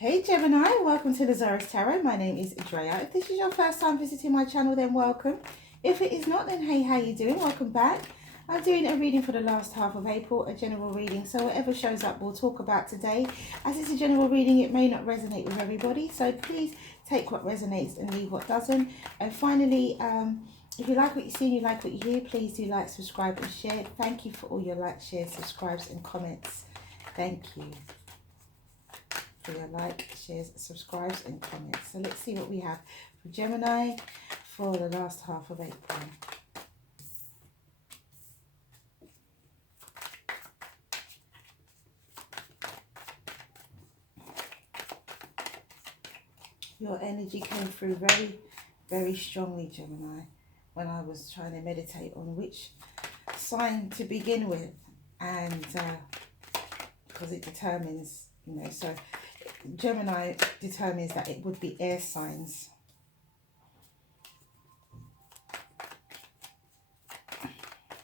Hey Gemini, welcome to the Zarious Tarot. My name is Drea. If this is your first time visiting my channel, then welcome. If it is not, then hey, how you doing? Welcome back. I'm doing a reading for the last half of April, a general reading. So whatever shows up, we'll talk about today. As it's a general reading, it may not resonate with everybody. So please take what resonates and leave what doesn't. And finally, if you like what you see and you like what you hear, please do like, subscribe and share. Thank you for all your likes, shares, subscribes and comments. Thank you for your like, shares, subscribes and comments. So let's see what we have for Gemini for the last half of April. Your energy came through very, very strongly, Gemini, when I was trying to meditate on which sign to begin with. And because it determines, so Gemini determines that it would be air signs.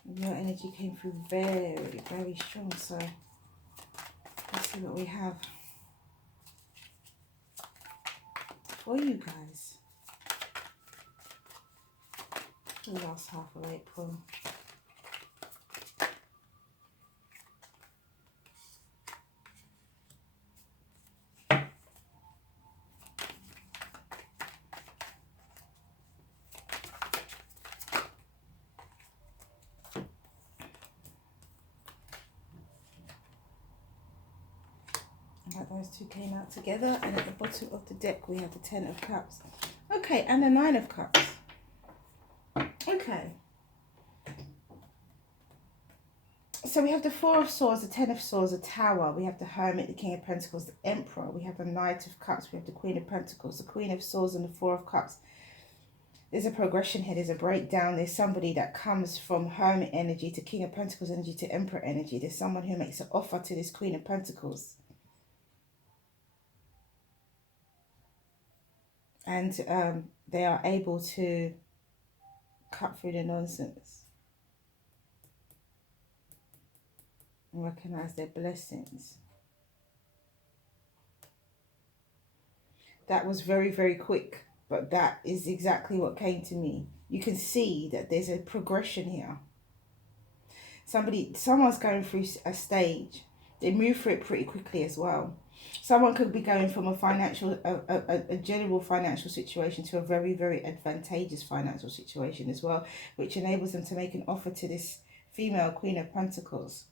Your energy came through very, very strong. So let's see what we have for you guys for the last half of April. Those two came out together, and at the bottom of the deck we have the 10 of Cups. Okay, and the 9 of Cups. Okay. So we have the 4 of Swords, the 10 of Swords, the Tower. We have the Hermit, the King of Pentacles, the Emperor. We have the Knight of Cups. We have the Queen of Pentacles, the Queen of Swords, and the 4 of Cups. There's a progression here. There's a breakdown. There's somebody that comes from Hermit energy to King of Pentacles energy to Emperor energy. There's someone who makes an offer to this Queen of Pentacles. And they are able to cut through the nonsense and recognize their blessings. That was very, very quick, but that is exactly what came to me. You can see that there's a progression here. Someone's going through a stage. They move through it pretty quickly as well. Someone could be going from a general financial situation to a very, very advantageous financial situation as well, which enables them to make an offer to this female Queen of Pentacles.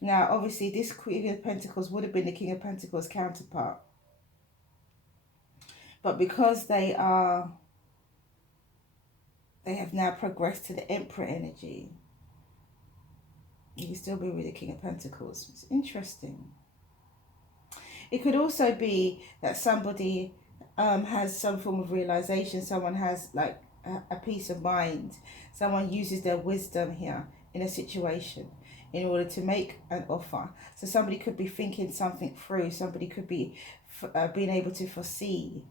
Now, obviously, this Queen of Pentacles would have been the King of Pentacles counterpart. But because they have now progressed to the Emperor energy, you can still be with the King of Pentacles. It's interesting. It could also be that somebody has some form of realization. Someone has like a peace of mind. Someone uses their wisdom here in a situation in order to make an offer. So somebody could be thinking something through. Somebody could be being able to foresee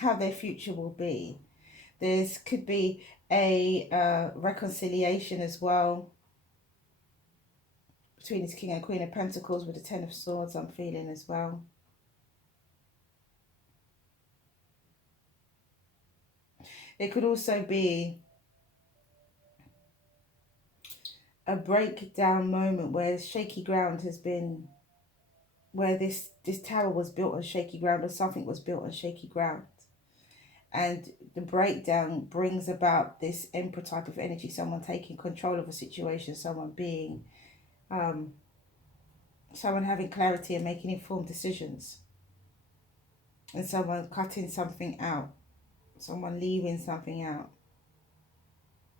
how their future will be. Could be a reconciliation as well between this King and Queen of Pentacles with the 10 of Swords, I'm feeling as well. It could also be a breakdown moment where shaky ground has been, where this tower was built on shaky ground, or something was built on shaky ground. And the breakdown brings about this Emperor type of energy, someone taking control of a situation, someone being, someone having clarity and making informed decisions. And someone cutting something out, someone leaving something out.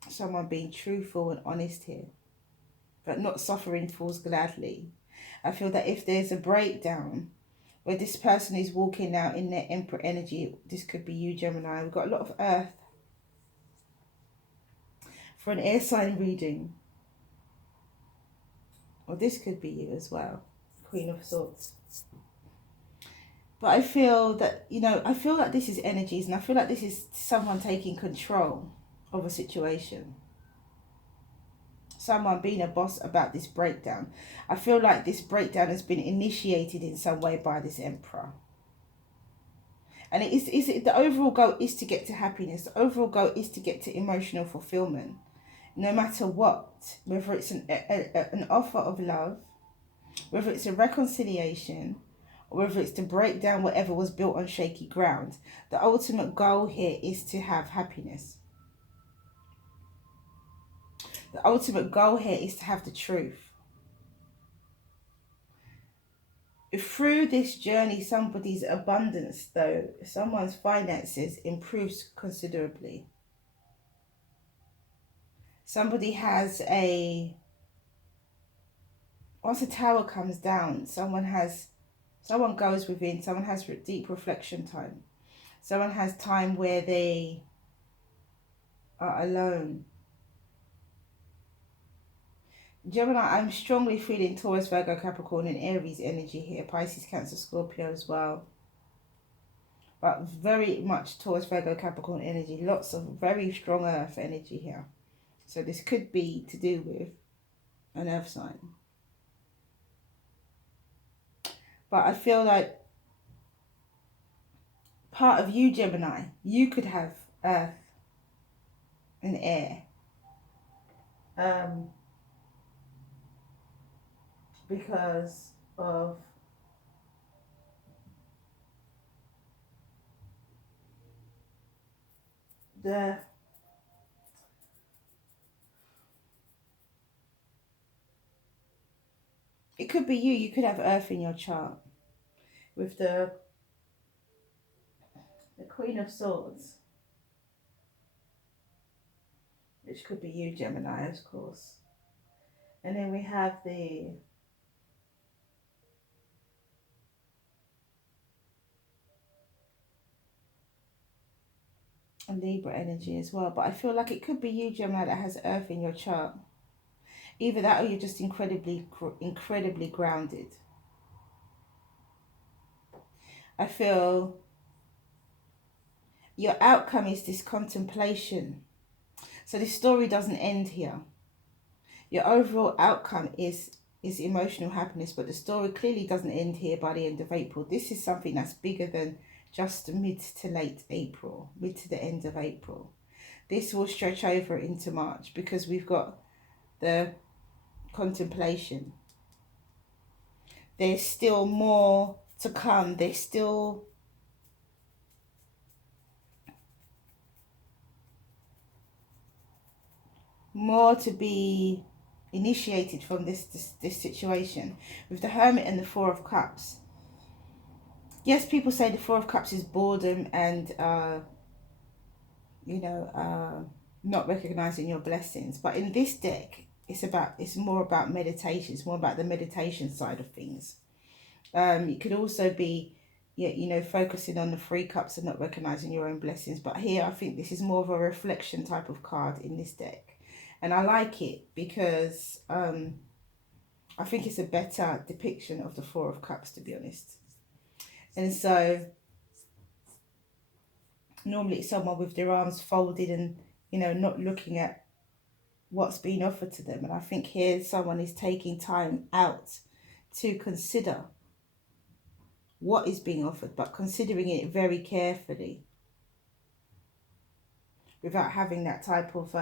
Someone being truthful and honest here, but not suffering fools gladly. I feel that if there's a breakdown where this person is walking out in their Emperor energy, this could be you, Gemini. We've got a lot of Earth for an air sign reading. Or this could be you as well, Queen of Swords. But I feel that, I feel like this is energies, and I feel like this is someone taking control of a situation. someone being a boss about this breakdown. I feel like this breakdown has been initiated in some way by this Emperor. And the overall goal is to get to happiness. The overall goal is to get to emotional fulfillment. No matter what, whether it's an offer of love, whether it's a reconciliation, or whether it's to break down whatever was built on shaky ground, the ultimate goal here is to have happiness. The ultimate goal here is to have the truth. If through this journey, somebody's abundance, though, someone's finances improves considerably. Somebody has once a tower comes down, someone goes within, someone has deep reflection time. Someone has time where they are alone. Gemini, I'm strongly feeling Taurus, Virgo, Capricorn and Aries energy here. Pisces, Cancer, Scorpio as well. But very much Taurus, Virgo, Capricorn energy. Lots of very strong earth energy here. So this could be to do with an earth sign. But I feel like part of you, Gemini, you could have earth and air. Because of it could be you could have earth in your chart with the Queen of Swords, which could be you, Gemini, of course. And then we have the Libra energy as well. But I feel like it could be you, Gemini, that has earth in your chart. Either that or you're just incredibly grounded. I feel your outcome is this contemplation. So this story doesn't end here. Your overall outcome is emotional happiness, but the story clearly doesn't end here by the end of April. This is something that's bigger than just mid to late April, mid to the end of April. This will stretch over into March because we've got the contemplation. There's still more to come. There's still more to be initiated from this situation. With the Hermit and the Four of Cups. Yes, people say the Four of Cups is boredom and not recognizing your blessings. But in this deck, it's more about meditation. It's more about the meditation side of things. It could also be, focusing on the Three Cups and not recognizing your own blessings. But here, I think this is more of a reflection type of card in this deck. And I like it because I think it's a better depiction of the Four of Cups, to be honest. And so normally it's someone with their arms folded and, not looking at what's being offered to them. And I think here someone is taking time out to consider what is being offered, but considering it very carefully without having that type of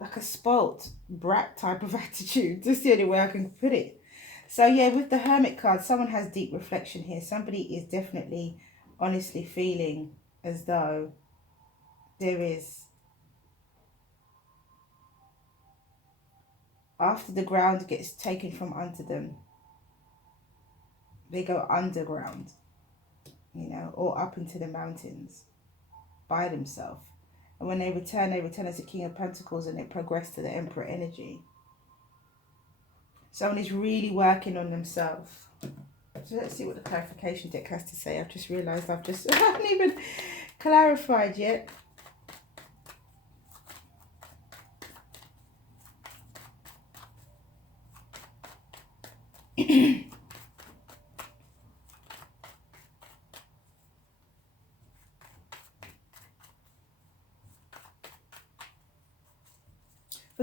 like a spoilt brat type of attitude. That's the only way I can put it. So yeah, with the Hermit card, someone has deep reflection here. Somebody is definitely honestly feeling as though there is, after the ground gets taken from under them, they go underground, or up into the mountains by themselves. And when they return as a King of Pentacles and they progress to the Emperor energy. Someone is really working on themselves. So let's see what the clarification deck has to say. I've just realised I haven't even clarified yet.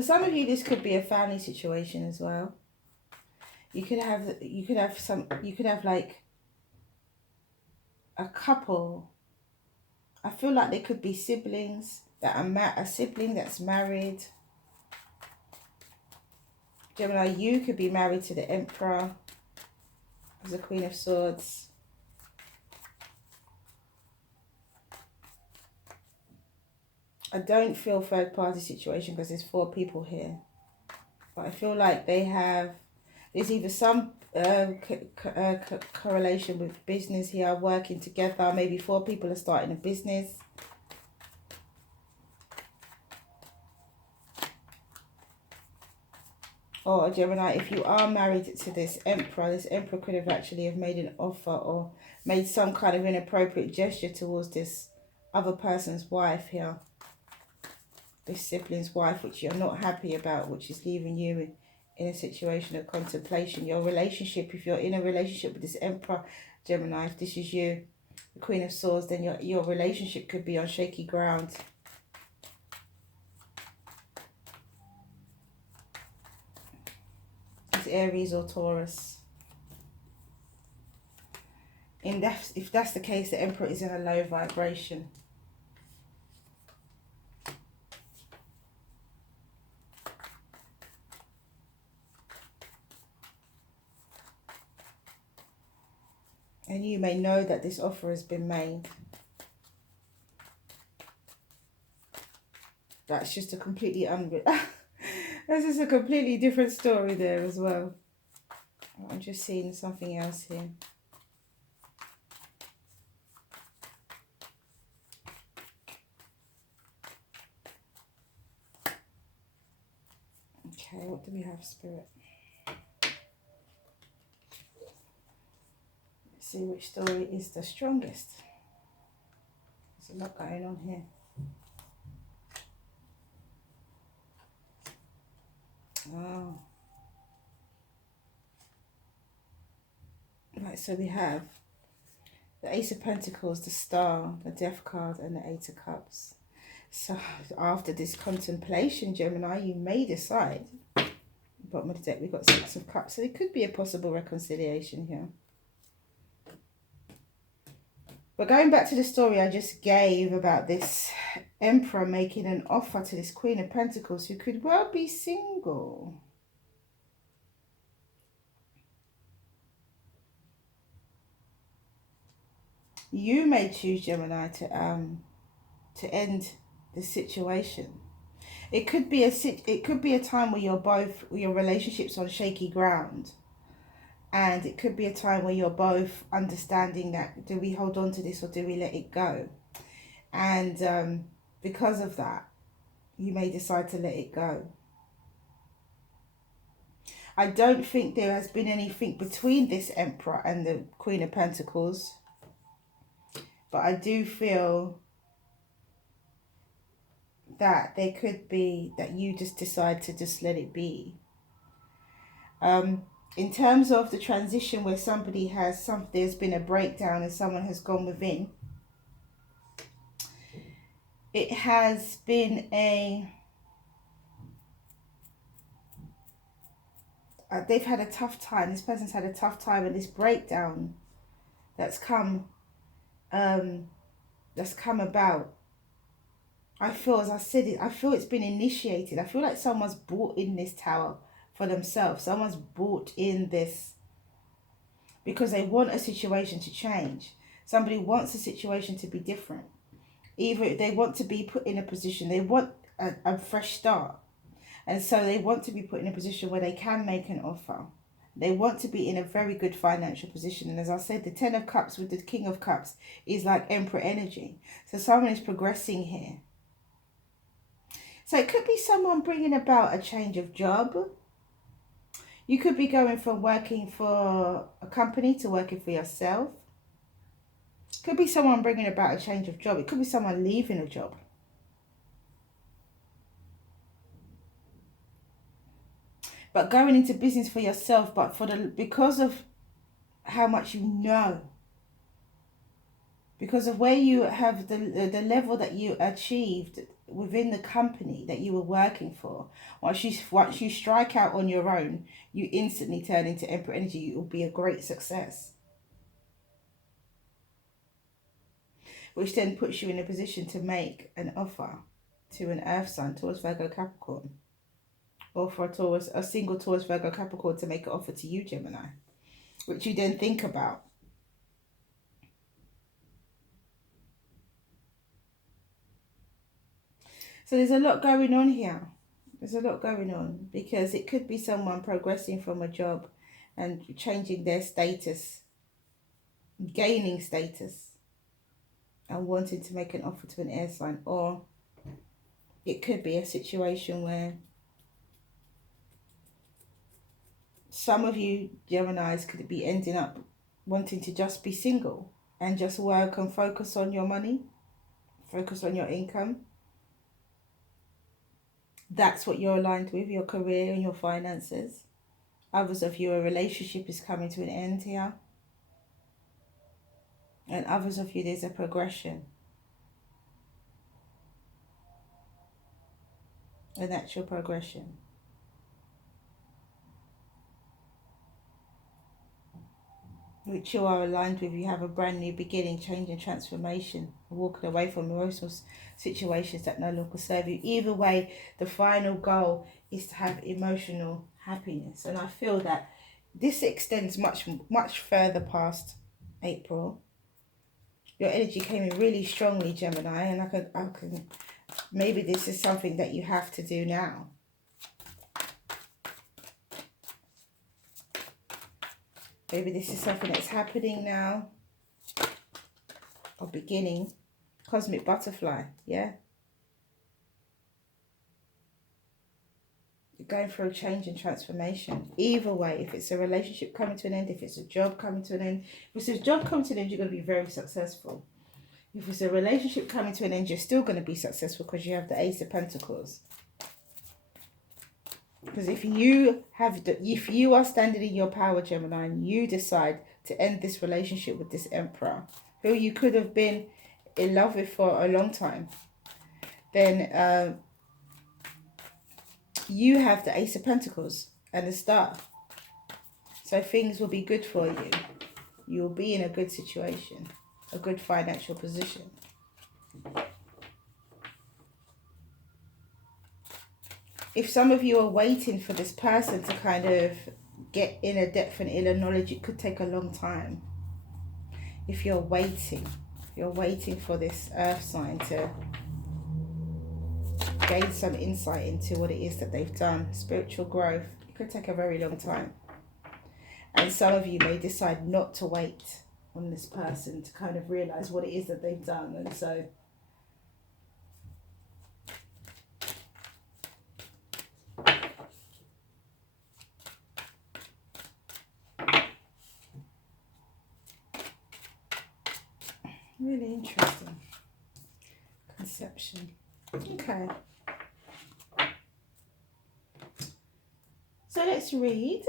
some of you, this could be a family situation as well. You could have like a couple. I feel like there could be siblings that are a sibling that's married. Gemini, you could be married to the Emperor as the Queen of Swords. I don't feel third party situation because there's 4 people here. But I feel like there's either some correlation with business here, working together. Maybe 4 people are starting a business. Or Gemini, if you are married to this Emperor could have actually made an offer or made some kind of inappropriate gesture towards this other person's wife here. This sibling's wife, which you're not happy about, which is leaving you in a situation of contemplation. Your relationship, if you're in a relationship with this Emperor, Gemini, if this is you, the Queen of Swords, then your relationship could be on shaky ground. It's Aries or Taurus. If that's the case, the Emperor is in a low vibration. And you may know that this offer has been made. That's just a completely this is a completely different story there as well. I'm just seeing something else here. Okay, what do we have, Spirit? Let's see which story is the strongest. There's a lot going on here. Oh. Right, so we have the Ace of Pentacles, the Star, the Death card, and the Eight of Cups. So after this contemplation, Gemini, you may decide. Bottom of the deck, we've got Six of Cups. So there could be a possible reconciliation here. But going back to the story I just gave about this Emperor making an offer to this Queen of Pentacles who could well be single. You may choose, Gemini, to end the situation. It could be a time where your relationship's on shaky ground. And it could be a time where you're both understanding that, do we hold on to this or do we let it go? And because of that, you may decide to let it go. I don't think there has been anything between this Emperor and the Queen of Pentacles. But I do feel that there could be that you just decide to just let it be. In terms of the transition where there's been a breakdown and someone has gone within, it has been they've had a tough time. This person's had a tough time, and this breakdown that's come about, I feel, as I said it, I feel it's been initiated. I feel like someone's brought in this tower for themselves. Someone's brought in this because they want a situation to change. Somebody wants a situation to be different. Either they want to be put in a position, they want a fresh start. And so they want to be put in a position where they can make an offer. They want to be in a very good financial position. And as I said, the Ten of Cups with the King of Cups is like Emperor energy. So someone is progressing here. So it could be someone bringing about a change of job. You could be going from working for a company to working for yourself. Could be someone bringing about a change of job. It could be someone leaving a job. But going into business for yourself, but because of how much you know, because of where you have the level that you achieved within the company that you were working for, once you strike out on your own, you instantly turn into Emperor energy. It will be a great success, which then puts you in a position to make an offer to an earth sign, Taurus, Virgo, Capricorn, or for a single Taurus, Virgo, Capricorn to make an offer to you, Gemini, which you then think about. So there's a lot going on here. There's a lot going on, because it could be someone progressing from a job and changing their status, gaining status, and wanting to make an offer to an air sign. Or it could be a situation where some of you Geminis could be ending up wanting to just be single and just work and focus on your money, focus on your income. That's what you're aligned with, your career and your finances. Others of you, a relationship is coming to an end here. And others of you, there's a progression. A natural progression. Which you are aligned with. You have a brand new beginning, change and transformation, walking away from emotional situations that no longer serve you. Either way, the final goal is to have emotional happiness. And I feel that this extends much further past April. Your energy came in really strongly, Gemini, and I can maybe this is something that you have to do now. Maybe this is something that's happening now, or beginning. Cosmic butterfly, yeah? You're going through a change and transformation. Either way, if it's a relationship coming to an end, if it's a job coming to an end. If it's a job coming to an end, you're going to be very successful. If it's a relationship coming to an end, you're still going to be successful, because you have the Ace of Pentacles. Because if you are standing in your power, Gemini, and you decide to end this relationship with this Emperor, who you could have been in love with for a long time, then you have the Ace of Pentacles and the Star. So things will be good for you. You'll be in a good situation, a good financial position. If some of you are waiting for this person to kind of get inner depth and inner knowledge, it could take a long time. If you're waiting for this earth sign to gain some insight into what it is that they've done, spiritual growth, it could take a very long time. And some of you may decide not to wait on this person to kind of realize what it is that they've done. And so really interesting conception. Okay. So let's read.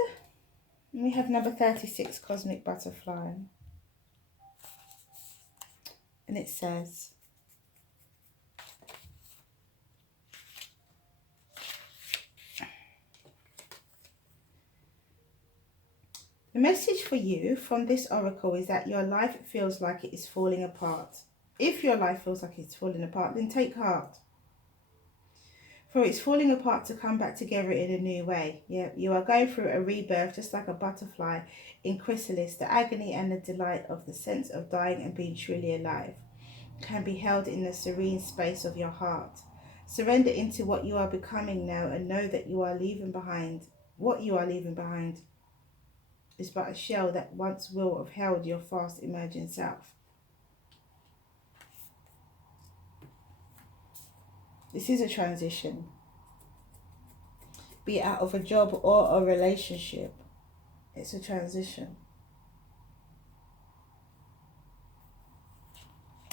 We have number 36, Cosmic Butterfly. And it says, the message for you from this oracle is that your life feels like it is falling apart. If your life feels like it's falling apart, then take heart. For it's falling apart to come back together in a new way. Yeah, you are going through a rebirth, just like a butterfly in chrysalis. The agony and the delight of the sense of dying and being truly alive can be held in the serene space of your heart. Surrender into what you are becoming now, and know that you are leaving behind. What you are leaving behind is but a shell that once will have held your fast emerging self. This is a transition. Be it out of a job or a relationship. It's a transition.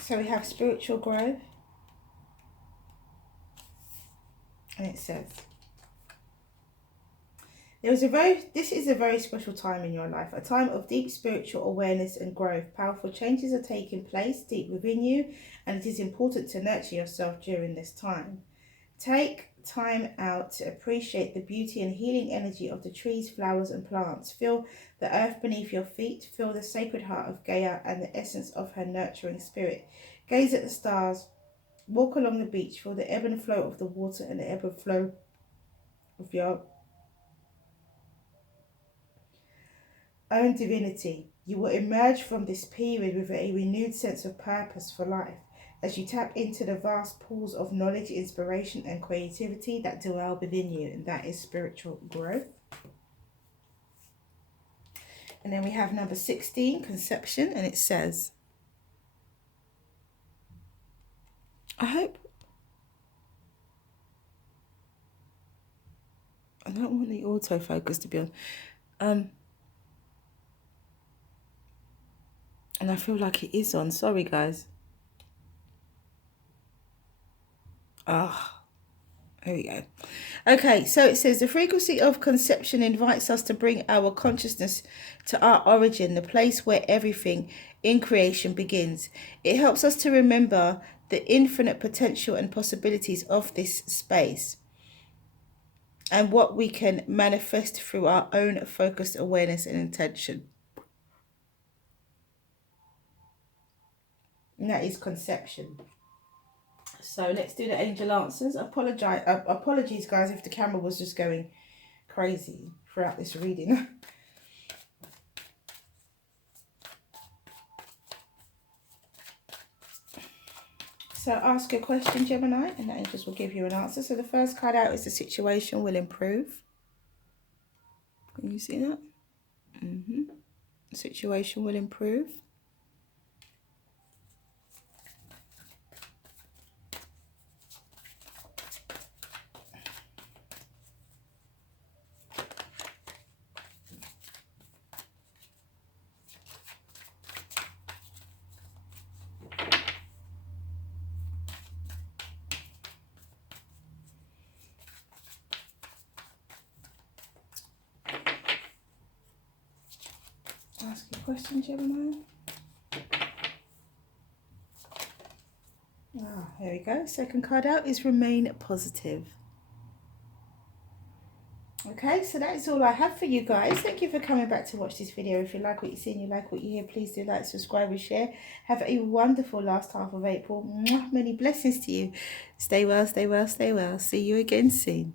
So we have spiritual growth. And it says, This is a very special time in your life, a time of deep spiritual awareness and growth. Powerful changes are taking place deep within you, and it is important to nurture yourself during this time. Take time out to appreciate the beauty and healing energy of the trees, flowers, and plants. Feel the earth beneath your feet. Feel the sacred heart of Gaia and the essence of her nurturing spirit. Gaze at the stars. Walk along the beach. Feel the ebb and flow of the water and the ebb and flow of your own divinity. You will emerge from this period with a renewed sense of purpose for life as you tap into the vast pools of knowledge, inspiration, and creativity that dwell within you, and that is spiritual growth. And then we have number 16, conception, and it says, I don't want the autofocus to be on. And I feel like it is on. Sorry, guys. Here we go. Okay, so it says the frequency of conception invites us to bring our consciousness to our origin, the place where everything in creation begins. It helps us to remember the infinite potential and possibilities of this space and what we can manifest through our own focused awareness and intention. And that is conception. So let's do the angel answers. Apologies, guys, if the camera was just going crazy throughout this reading. So ask a question, Gemini, and the angels will give you an answer. So the first card out is the situation will improve. Can you see that? The situation will improve. Ask a question, Gemini. There we go. Second card out is remain positive. Okay, so that is all I have for you guys. Thank you for coming back to watch this video. If you like what you see and you like what you hear, please do like, subscribe and share. Have a wonderful last half of April. Mwah, many blessings to you. Stay well, stay well, stay well. See you again soon.